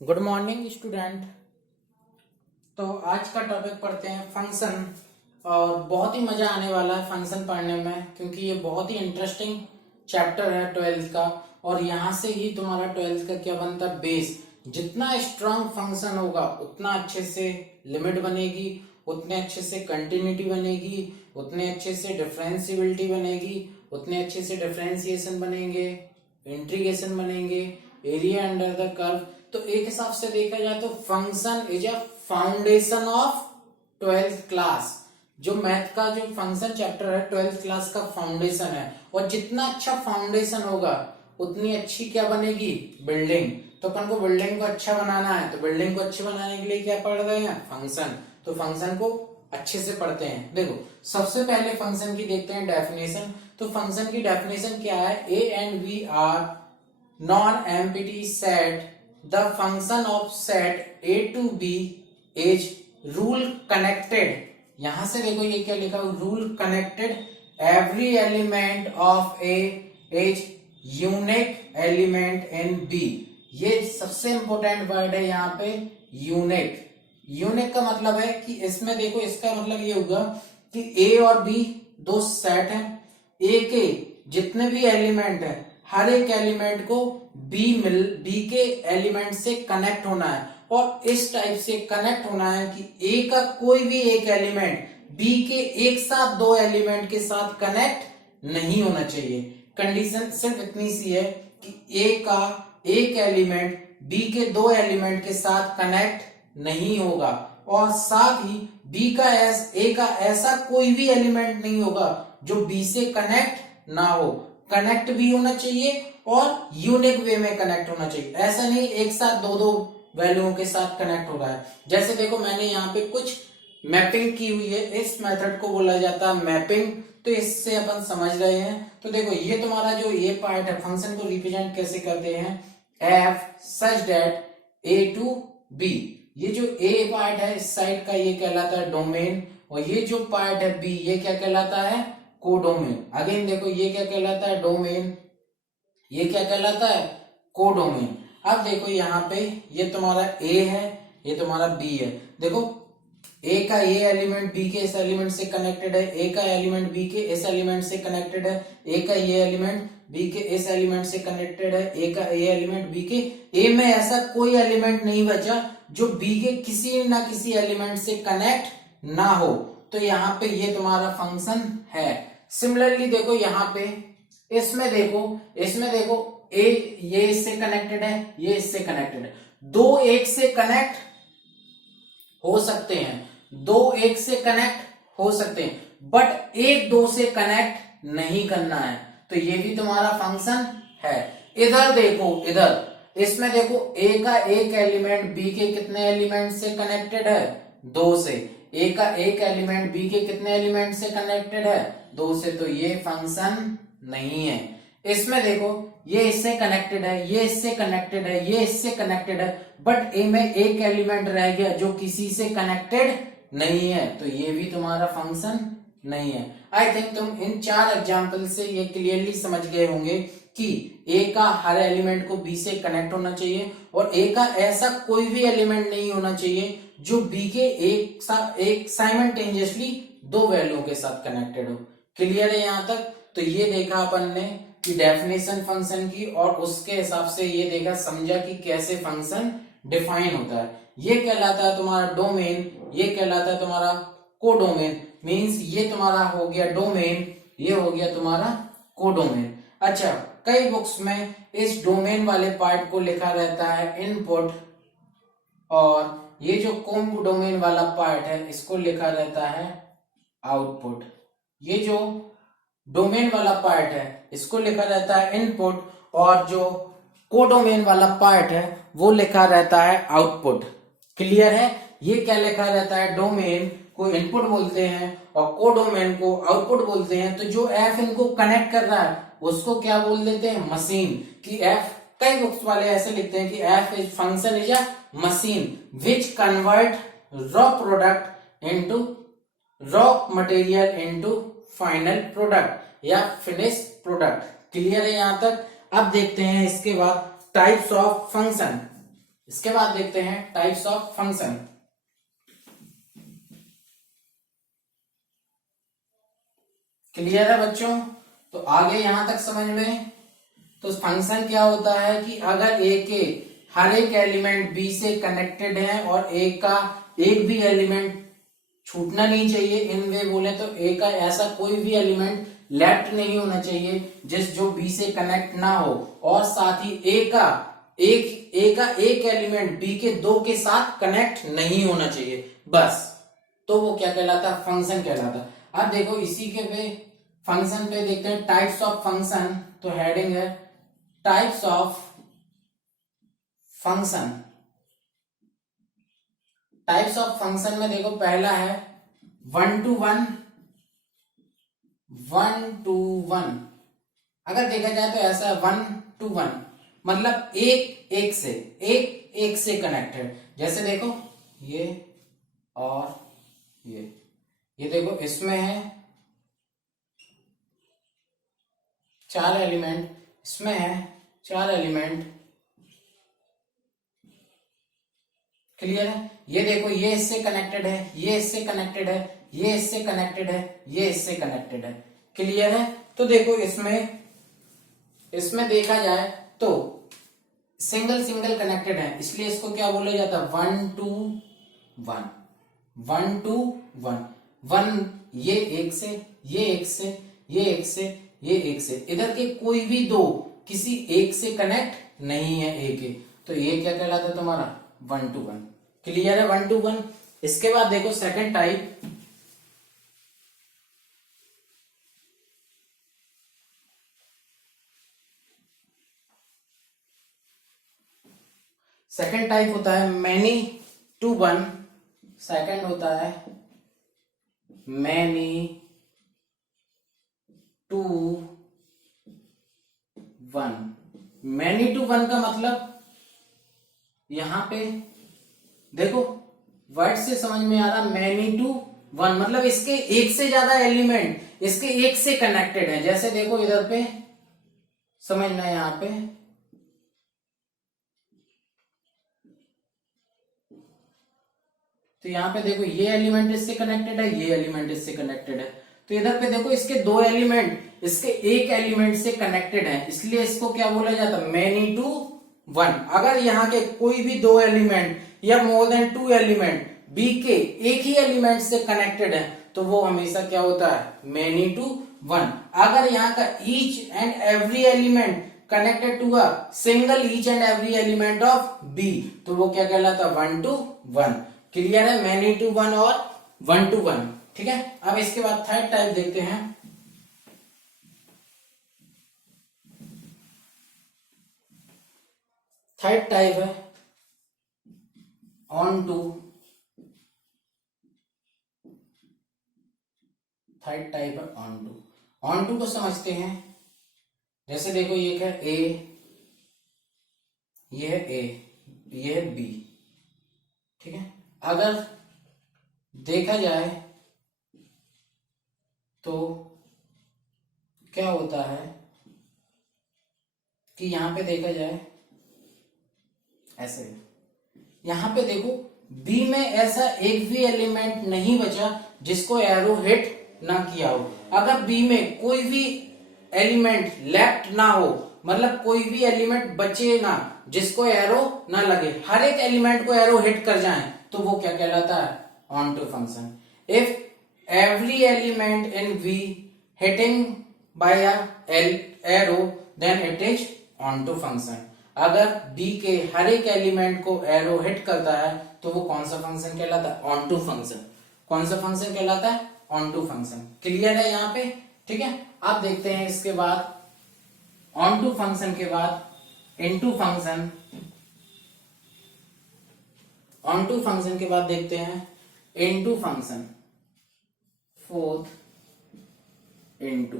Good morning student. तो आज का टॉपिक पढ़ते हैं फंक्शन। और बहुत ही मजा आने वाला है फंक्शन पढ़ने में, क्योंकि ये बहुत ही इंटरेस्टिंग चैप्टर है 12th का। और यहाँ से ही तुम्हारा 12th का क्या बनता है, बेस। जितना स्ट्रांग फंक्शन होगा उतना अच्छे से लिमिट बनेगी, उतने अच्छे से कंटिन्यूटी बनेगी, उतने अच्छे से डिफरेंशियबिलिटी बनेगी, उतने अच्छे से डिफरेंशिएशन बनेंगे, इंटीग्रेशन बनेंगे, एरिया अंडर द कर्व। तो एक हिसाब से देखा जाए तो function is a foundation of 12th class. जो मैथ का जो फंक्शन चैप्टर है 12th क्लास का फाउंडेशन है। और जितना अच्छा फाउंडेशन होगा उतनी अच्छी क्या बनेगी, बिल्डिंग। तो अपन को बिल्डिंग को अच्छा बनाना है, तो बिल्डिंग को अच्छी बनाने के लिए क्या पढ़ रहे हैं, फंक्शन। तो फंक्शन को अच्छे से पढ़ते हैं। देखो सबसे पहले फंक्शन की देखते हैं डेफिनेशन। तो फंक्शन की डेफिनेशन क्या है, A and B are non empty set the function of set a to b is rule connected। यहां से देखो ये क्या लिखा है, rule connected every element of a is unique element in b। ये सबसे इंपॉर्टेंट वर्ड है यहाँ पे, यूनिक। यूनिक का मतलब है कि इसमें देखो, इसका मतलब ये होगा कि ए और बी दो सेट है। ए के जितने भी एलिमेंट है, हर एक एलिमेंट को बी के एलिमेंट से कनेक्ट होना है। और इस टाइप से कनेक्ट होना है कि ए का कोई भी एक एलिमेंट बी के एक साथ दो एलिमेंट के साथ कनेक्ट नहीं होना चाहिए। कंडीशन सिर्फ इतनी सी है कि ए का एक एलिमेंट बी के दो एलिमेंट के साथ कनेक्ट नहीं होगा, और साथ ही ए का ऐसा कोई भी एलिमेंट नहीं होगा जो बी से कनेक्ट ना हो। कनेक्ट भी होना चाहिए और यूनिक वे में कनेक्ट होना चाहिए। ऐसा नहीं एक साथ दो दो वैल्यूओं के साथ कनेक्ट हो रहा है। जैसे देखो मैंने यहाँ पे कुछ मैपिंग की हुई है, इस मेथड को बोला जाता है मैपिंग। तो इससे अपन समझ रहे हैं। तो देखो ये तुम्हारा जो ये पार्ट है, फंक्शन को रिप्रेजेंट कैसे करते हैं, f such that A to B. ये जो ए पार्ट है इस साइड का ये कहलाता है डोमेन, और ये जो पार्ट है बी ये क्या कहलाता है, कोडोमेन। अगेन देखो ये क्या कहलाता है, डोमेन। ये क्या कहलाता है, कोडोमेन। अब देखो यहाँ पे ये तुम्हारा ए है, ये तुम्हारा बी है। देखो ए का ये एलिमेंट बी के इस एलिमेंट से कनेक्टेड है, ए का एलिमेंट बी के इस एलिमेंट से कनेक्टेड है, ए का ये एलिमेंट बी के इस एलिमेंट से कनेक्टेड है, ए का ये एलिमेंट बी के। ए में ऐसा कोई एलिमेंट नहीं बचा जो बी के किसी ना किसी एलिमेंट से कनेक्ट ना हो। तो यहाँ पे ये तुम्हारा फंक्शन है। सिमिलरली देखो यहाँ पे इसमें देखो ए ये इससे कनेक्टेड है, ये इससे कनेक्टेड है। दो एक से कनेक्ट हो सकते हैं, दो एक से कनेक्ट हो सकते हैं, बट एक दो से कनेक्ट नहीं करना है। तो ये भी तुम्हारा फंक्शन है। इधर देखो, इधर इसमें देखो ए का एक एलिमेंट बी के कितने एलिमेंट से कनेक्टेड है, दो से। ए का एक एलिमेंट बी के कितने एलिमेंट से कनेक्टेड है, दो से। तो ये फंक्शन नहीं है। इसमें देखो ये इससे कनेक्टेड है, ये इससे कनेक्टेड है, ये इससे कनेक्टेड है, बट ए में एक एलिमेंट रह गया जो किसी से कनेक्टेड नहीं है। तो ये भी तुम्हारा फंक्शन नहीं है। आई थिंक तुम इन चार एग्जाम्पल से ये क्लियरली समझ गए होंगे कि ए का हर एलिमेंट को बी से कनेक्ट होना चाहिए, और ए का ऐसा कोई भी एलिमेंट नहीं होना चाहिए जो बी के एक साइमल्टेनियसली दो वैल्यू के साथ कनेक्टेड हो। क्लियर है यहाँ तक। तो ये देखा अपन ने कि डेफिनेशन फंक्शन की, और उसके हिसाब से ये देखा समझा कि कैसे फंक्शन डिफाइन होता है। ये कहलाता है तुम्हारा डोमेन, ये कहलाता है तुम्हारा कोडोमेन। मींस ये तुम्हारा हो गया डोमेन, ये हो गया तुम्हारा कोडोमेन। अच्छा, कई बुक्स में इस डोमेन वाले पार्ट को लिखा रहता है इनपुट, और ये जो कोडोमेन वाला पार्ट है इसको लिखा रहता है आउटपुट। ये जो डोमेन वाला पार्ट है इसको लिखा रहता है इनपुट, और जो कोडोमेन वाला पार्ट है वो लिखा रहता है आउटपुट। क्लियर है। ये क्या लिखा रहता है, डोमेन को इनपुट बोलते हैं और कोडोमेन को आउटपुट बोलते हैं। तो जो एफ इनको कनेक्ट कर रहा है उसको क्या बोल देते हैं, मशीन। कि एफ, कई बुक्स वाले ऐसे लिखते हैं कि F is function is a machine which convert raw product into raw material into final product या फिनिश प्रोडक्ट। क्लियर है यहाँ तक। अब देखते हैं इसके बाद टाइप्स ऑफ फंक्शन। इसके बाद देखते हैं टाइप्स ऑफ फंक्शन। क्लियर है बच्चों? तो आगे यहां तक समझ में। तो फंक्शन क्या होता है कि अगर ए के हर एक एलिमेंट बी से कनेक्टेड है और ए का एक भी एलिमेंट छूटना नहीं चाहिए, इन वे बोले तो ए का ऐसा कोई भी एलिमेंट लेफ्ट नहीं होना चाहिए जो बी से कनेक्ट ना हो, और साथ ही ए का एक एलिमेंट बी के दो के साथ कनेक्ट नहीं होना चाहिए बस, तो वो क्या कहलाता है? फंक्शन कहलाता है। अब देखो इसी के पे फंक्शन पे देखते हैं टाइप्स ऑफ फंक्शन। तो हेडिंग है types of function. Types of function में देखो पहला है one to one. One to one अगर देखा जाए तो ऐसा है, वन टू वन मतलब एक से कनेक्टेड। जैसे देखो ये और ये देखो इसमें है 4 एलिमेंट, इसमें है 4 एलिमेंट। क्लियर है? ये देखो ये इससे कनेक्टेड है, ये इससे कनेक्टेड है, ये इससे कनेक्टेड है, ये इससे कनेक्टेड है। क्लियर है? तो देखो इसमें देखा जाए तो सिंगल सिंगल कनेक्टेड है, इसलिए इसको क्या बोला जाता है? One to one. One to one. One ये एक से, ये एक से, ये एक से, ये एक से, इधर के कोई भी दो किसी एक से कनेक्ट नहीं है ए के, तो ये क्या कहलाता है तुम्हारा? One to one. क्लियर है? One to one. इसके बाद देखो सेकंड टाइप। सेकंड टाइप होता है मैनी टू वन। सेकंड होता है many to one. Many to one का मतलब यहां पे देखो वर्ड से समझ में आ रहा, मैनी टू वन मतलब इसके एक से ज्यादा एलिमेंट इसके एक से कनेक्टेड है। जैसे देखो इधर पे समझना, यहां पे तो यहां पे देखो ये एलिमेंट इससे कनेक्टेड है, ये एलिमेंट इससे कनेक्टेड है। तो इधर पे देखो इसके दो एलिमेंट इसके एक एलिमेंट से कनेक्टेड है, इसलिए इसको क्या बोला जाता है? Many to one. अगर यहाँ के कोई भी दो एलिमेंट या more than two element B के एक ही एलिमेंट से कनेक्टेड है तो वो हमेशा क्या होता है? Many to one. अगर यहाँ का each and every element connected to a single each and every element of B तो वो क्या कहलाता है? One to one. क्लियर है? मैनी टू वन और वन टू वन। ठीक है? अब इसके बाद थर्ड टाइप देखते हैं। थर्ड टाइप है ऑन टू। थर्ड टाइप है ऑन टू। ऑन टू को समझते हैं। जैसे देखो ये है ए, ये है ए, ये है बी। ठीक है? अगर देखा जाए तो क्या होता है कि यहां पे देखा जाए ऐसे, यहां पे देखो बी में ऐसा एक भी एलिमेंट नहीं बचा जिसको एरो हिट ना किया हो। अगर बी में कोई भी एलिमेंट लेफ्ट ना हो मतलब कोई भी एलिमेंट बचे ना जिसको एरो ना लगे, हर एक एलिमेंट को एरो हिट कर जाए तो वो क्या कहलाता है? Onto function. If every element in V hitting by a arrow then it is onto function। अगर D के हर एक एलिमेंट को एरो हिट करता है तो वो कौन सा फंक्शन कहलाता है? Onto function. कौन सा फंक्शन कहलाता है? Onto function. क्लियर है यहाँ पे? ठीक है? आप देखते हैं इसके बाद ऑन टू फंक्शन के बाद into function. Onto function के बाद देखते हैं इनटू फंक्शन। Fourth into.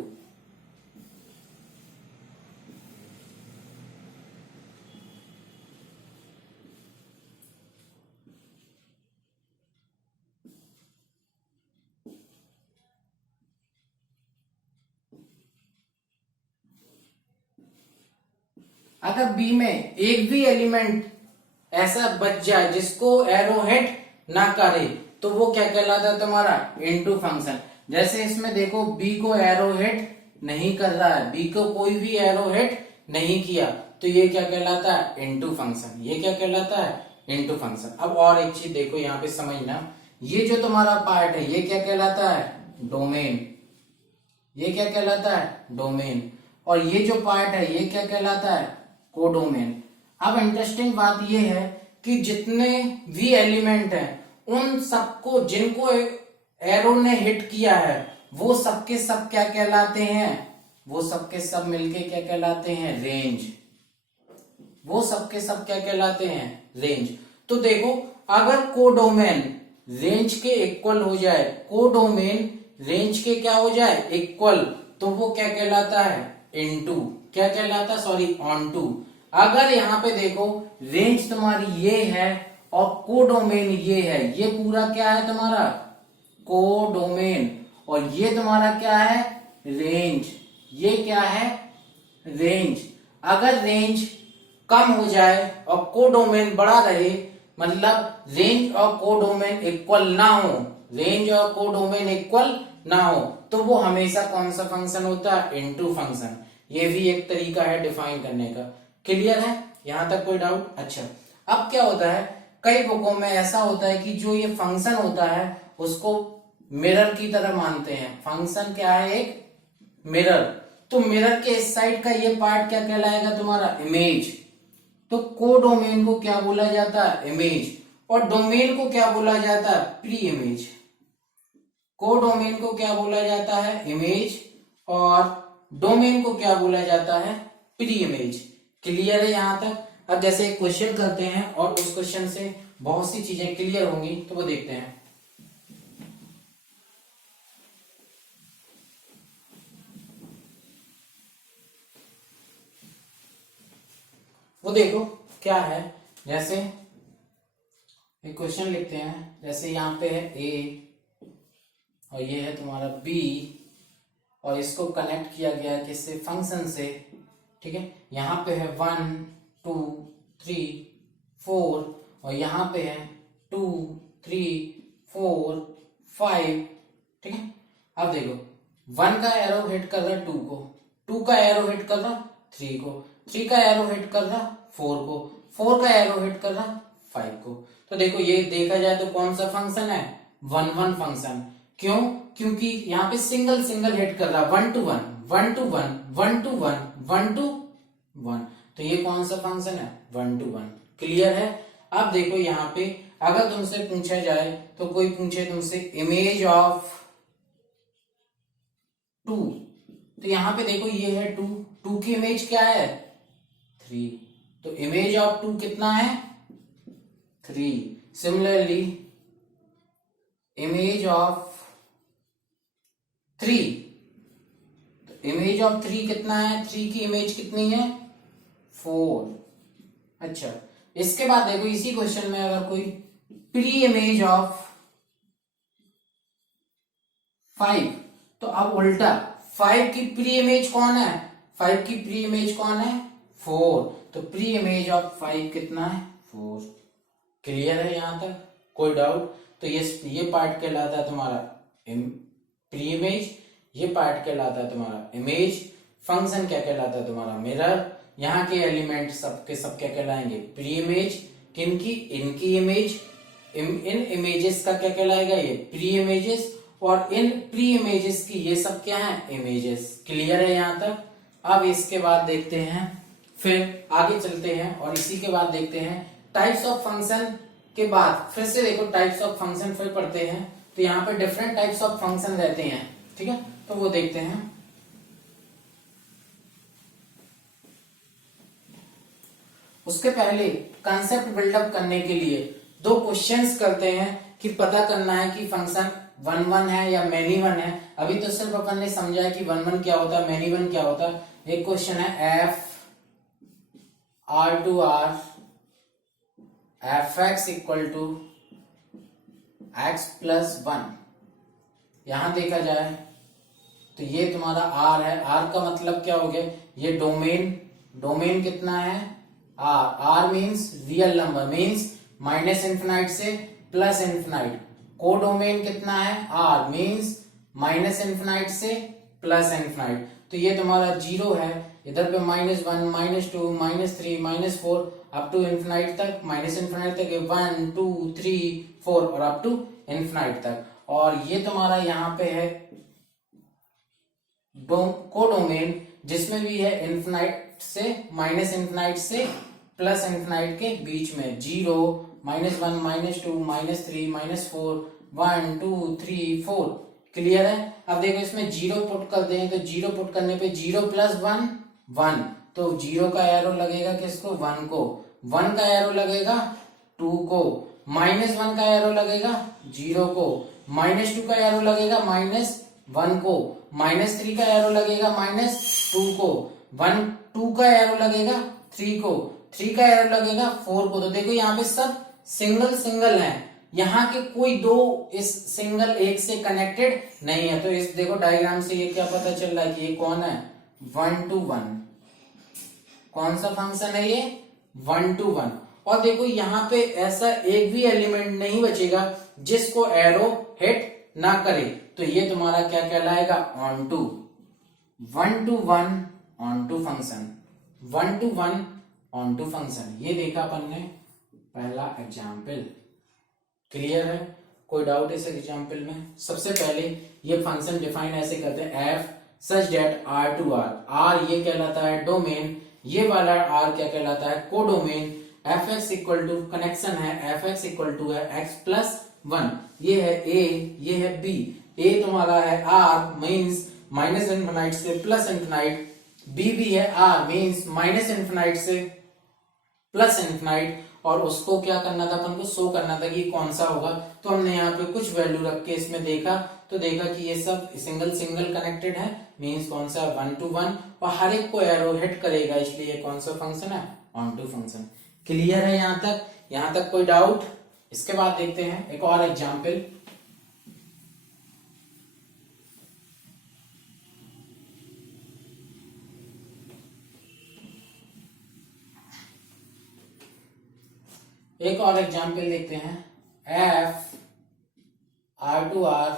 अगर बी में एक भी एलिमेंट ऐसा बच जाए जिसको एरो हिट ना करे, तो वो क्या कहलाता है तुम्हारा इनटू फंक्शन। जैसे इसमें देखो बी को एरो हिट नहीं कर रहा है, बी को कोई भी एरो हिट नहीं किया, तो ये क्या कहलाता है इनटू फंक्शन। ये क्या कहलाता है इनटू फंक्शन। अब और एक चीज देखो यहाँ पे समझना, ये जो तुम्हारा पार्ट है ये क्या कहलाता है डोमेन। ये क्या कहलाता है डोमेन। और ये जो पार्ट है ये क्या कहलाता है कोडोमेन। अब इंटरेस्टिंग बात ये है कि जितने भी एलिमेंट हैं उन सबको जिनको एरो ने हिट किया है वो सबके सब क्या कहलाते हैं, वो सबके सब मिलके क्या कहलाते हैं रेंज। वो सबके सब क्या कहलाते हैं रेंज। तो देखो अगर कोडोमेन रेंज के इक्वल हो जाए, कोडोमेन रेंज के क्या हो जाए इक्वल, तो वो क्या कहलाता है इनटू, क्या कहलाता है सॉरी ऑनटू। अगर यहाँ पे देखो रेंज तुम्हारी ये है और कोडोमेन ये है, ये पूरा क्या है तुम्हारा कोडोमेन, और ये तुम्हारा क्या है रेंज। ये क्या है रेंज। अगर रेंज कम हो जाए और कोडोमेन बड़ा रहे, मतलब रेंज और कोडोमेन इक्वल ना हो, रेंज और कोडोमेन इक्वल ना हो, तो वो हमेशा कौन सा फंक्शन होता है इनटू फंक्शन। ये भी एक तरीका है डिफाइन करने का। क्लियर है यहां तक कोई डाउट? अच्छा, अब क्या होता है कई बुकों में ऐसा होता है कि जो ये फंक्शन होता है उसको मिरर की तरह मानते हैं। फंक्शन क्या है एक मिरर, तो मिरर के इस साइड का ये पार्ट क्या कहलाएगा तुम्हारा इमेज। तो कोडोमेन को क्या बोला जाता है इमेज, और डोमेन को क्या बोला जाता है प्री इमेज। कोडोमेन को क्या बोला जाता है इमेज और डोमेन को क्या बोला जाता है प्री इमेज। क्लियर है यहां तक? अब जैसे एक क्वेश्चन करते हैं और उस क्वेश्चन से बहुत सी चीजें क्लियर होंगी, तो वो देखते हैं। वो देखो क्या है, जैसे एक क्वेश्चन लिखते हैं, जैसे यहाँ पे है ए और ये है तुम्हारा बी और इसको कनेक्ट किया गया है किससे फंक्शन से। ठीक है, यहाँ पे है 1 2 3 4 और यहाँ पे है 2 3 4 5। ठीक है, अब देखो 1 का एरो हिट कर रहा 2 को, 2 का एरो हिट कर रहा 3 को, 3 का एरो हिट कर रहा 4 को, 4 का एरो हिट कर रहा 5 को। तो देखो ये देखा जाए तो कौन सा फंक्शन है 1 1 फंक्शन। क्यों? क्योंकि यहाँ पे सिंगल सिंगल हिट कर रहा 1 to 1 1 to 1 1 to 1 1 to 1, तो ये कौन सा फंक्शन है 1 to 1। क्लियर है? अब देखो यहाँ पे अगर तुमसे पूछा जाए, तो कोई पूछे तुमसे इमेज ऑफ 2, तो यहाँ पे देखो ये है 2, 2 की इमेज क्या है 3, तो इमेज ऑफ 2 कितना है 3। सिमिलरली इमेज ऑफ 3, तो इमेज ऑफ 3 कितना है 3 की इमेज कितनी है 4। अच्छा, इसके बाद देखो इसी क्वेश्चन में अगर कोई प्री इमेज ऑफ 5, तो अब उल्टा 5 की प्री इमेज कौन है 5 की प्री इमेज कौन है 4, तो प्री इमेज ऑफ 5 कितना है 4। क्लियर है यहां तक कोई डाउट? तो ये पार्ट कहलाता है तुम्हारा प्री इमेज, ये पार्ट कहलाता है तुम्हारा इमेज। फंक्शन क्या कहलाता है तुम्हारा मिरर। यहाँ के एलिमेंट सबके सब क्या कहलाएंगे प्री इमेज। किनकी? इनकी इमेज। इन इमेजेस का क्या कहलाएगा ये प्री इमेजेस, और इन प्री इमेजेस की ये सब क्या है इमेजेस। क्लियर है यहाँ तक? अब इसके बाद देखते हैं, फिर आगे चलते हैं और इसी के बाद देखते हैं टाइप्स ऑफ फंक्शन के बाद फिर से देखो टाइप्स ऑफ फंक्शन फिर पढ़ते हैं। तो यहाँ पे डिफरेंट टाइप्स ऑफ फंक्शन रहते हैं। ठीक है, तो वो देखते हैं। उसके पहले कंसेप्ट बिल्डअप करने के लिए 2 क्वेश्चंस करते हैं कि पता करना है कि फंक्शन 1 1 है या मैनी वन है। अभी तो सिर्फ अपन ने समझा है कि 1 1 क्या होता है, मैनी वन क्या होता है। एक क्वेश्चन है f R to R f x equal to x plus 1। यहां देखा जाए तो ये तुम्हारा आर है, आर का मतलब क्या हो गया, ये डोमेन, डोमेन कितना है R means real number, means minus infinite से प्लस इन्फिनाइट। कोडोमेन कितना है, आर मीन्स माइनस इन्फिनाइट से प्लस इन्फिनाइट। तो ये तुम्हारा 0 है, इधर पे -1 -2 -3 -4 अप टू इन्फिनाइट तक, माइनस इन्फिनाइट तक 1 2 3 4 और अप टू इन्फिनाइट तक। और ये तुम्हारा यहाँ पे है कोडोमेन, जिसमें भी है इन्फिनाइट से माइनस इन्फिनाइट से प्लस इन्फिनाइट के बीच में 0 -1 -2 -3 -4 1 2 3 4। क्लियर है। अब देखो इसमें 0 पुट कर दें तो 0 पुट करने पे 0 + 1 1, तो 0 का एरो लगेगा किसको, 1 को, 1 का एरो लगेगा 2 को, -1 का एरो लगेगा 0 को, -2 का एरो लगेगा -1 को, -3 का एरो लगेगा -2 को, 2 का एरो लगेगा 3 को, 3 का एरो लगेगा 4 को। तो देखो यहाँ पे सब सिंगल सिंगल है, यहाँ के कोई दो इस सिंगल एक से कनेक्टेड नहीं है। तो इस देखो डायग्राम से ये क्या पता चल रहा है कि ये कौन है, 1 to 1। कौन सा फंक्शन है ये, 1 to 1। और देखो यहाँ पे ऐसा एक भी एलिमेंट नहीं बचेगा जिसको एरो हिट ना करे, तो ये तुम्हारा क्या कहलाएगा, onto. 1 to 1 onto function, 1 to 1 onto function. ये देखा अपन ने पहला एग्जाम्पल। क्लियर है, कोई डाउट इस एग्जाम्पल में। सबसे पहले ये फंक्शन डिफाइन ऐसे करते हैं, f such that R to R, R ये कहलाता है डोमेन, ये वाला आर क्या कहलाता है, codomain. F x equal to connection है, एफ एक्स इक्वल टू है x+1, ये है ए, ये है बी। ए तुम्हारा है आर मीन्स माइनस इन्फिनाइट से प्लस इन्फिनाइट, बी भी है आर मीन्स माइनस इन्फिनाइट से प्लस इन्फिनाइट। और उसको क्या करना था, अपन को शो करना था कि कौन सा होगा। तो हमने यहाँ पे कुछ वैल्यू रख के इसमें देखा, तो देखा कि ये सब सिंगल सिंगल कनेक्टेड है, मीन्स कौन सा, 1 to 1, और हर एक को एरो हिट करेगा, इसलिए कौन सा फंक्शन है, ऑन टू फंक्शन। क्लियर है यहाँ तक, यहाँ तक कोई डाउट। इसके बाद देखते हैं एक और एग्जाम्पल। एक और एग्जाम्पल देखते हैं, f R to R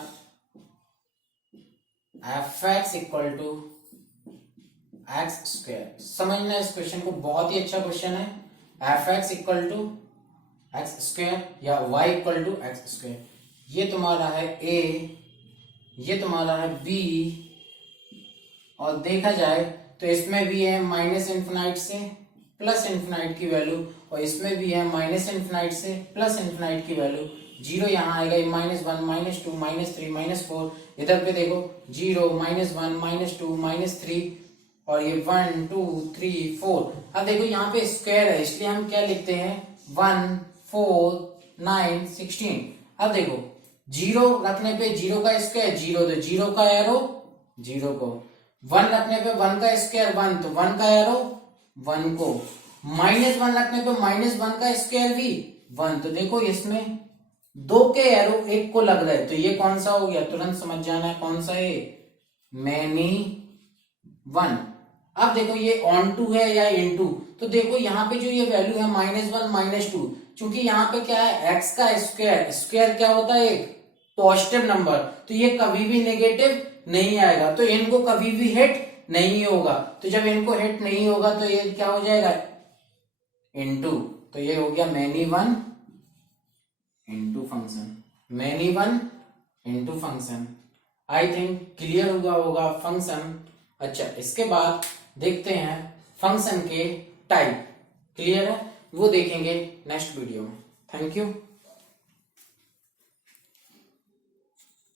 f x equal to x²। समझना इस क्वेश्चन को, बहुत ही अच्छा क्वेश्चन है। F x equal to x² या y इक्वल टू x²। ये तुम्हारा है a, ये तुम्हारा है b, और देखा जाए तो इसमें भी है माइनस इन्फिनाइट से प्लस इन्फिनाइट की वैल्यू, और इसमें भी है माइनस इन्फिनाइट से प्लस इन्फिनाइट की वैल्यू। 0 यहाँ आएगा, -1 -2 -3 -4, इधर पे देखो 0 -1 -2 -3, और ये 1 2 3 4। अब देखो यहाँ पे स्क्वायर है, इसलिए हम क्या लिखते हैं, 1 4 9 16। अब देखो 0 रखने पे 0 का स्क्वायर 0, तो 0 का एरो 0 को, 1 रखने पे 1 का स्क्वायर 1, तो 1 का एरो 1 को, -1 रखने पे -1 का स्क्वायर भी 1। तो देखो इसमें 2 के एरो एक को लग रहा है, तो ये कौन सा हो गया, तुरंत समझ जाना है कौन सा है, मैनी 1। अब देखो ये ऑन टू है या इनटू, तो देखो यहाँ पे जो ये वैल्यू है -1 -2, चूंकि यहाँ पे क्या है, x का स्क्वायर, स्क्वायर क्या होता है, एक पॉजिटिव नंबर, तो ये कभी भी नेगेटिव नहीं आएगा, तो इनको कभी भी हिट नहीं होगा। तो जब इनको हिट नहीं होगा तो ये क्या हो जाएगा, इनटू, तो ये हो गया many 1 into function, many 1 into function. I think clear हुआ होगा फंक्शन। अच्छा, इसके बाद देखते हैं फंक्शन के टाइप। क्लियर है, वो देखेंगे नेक्स्ट वीडियो में। Thank you.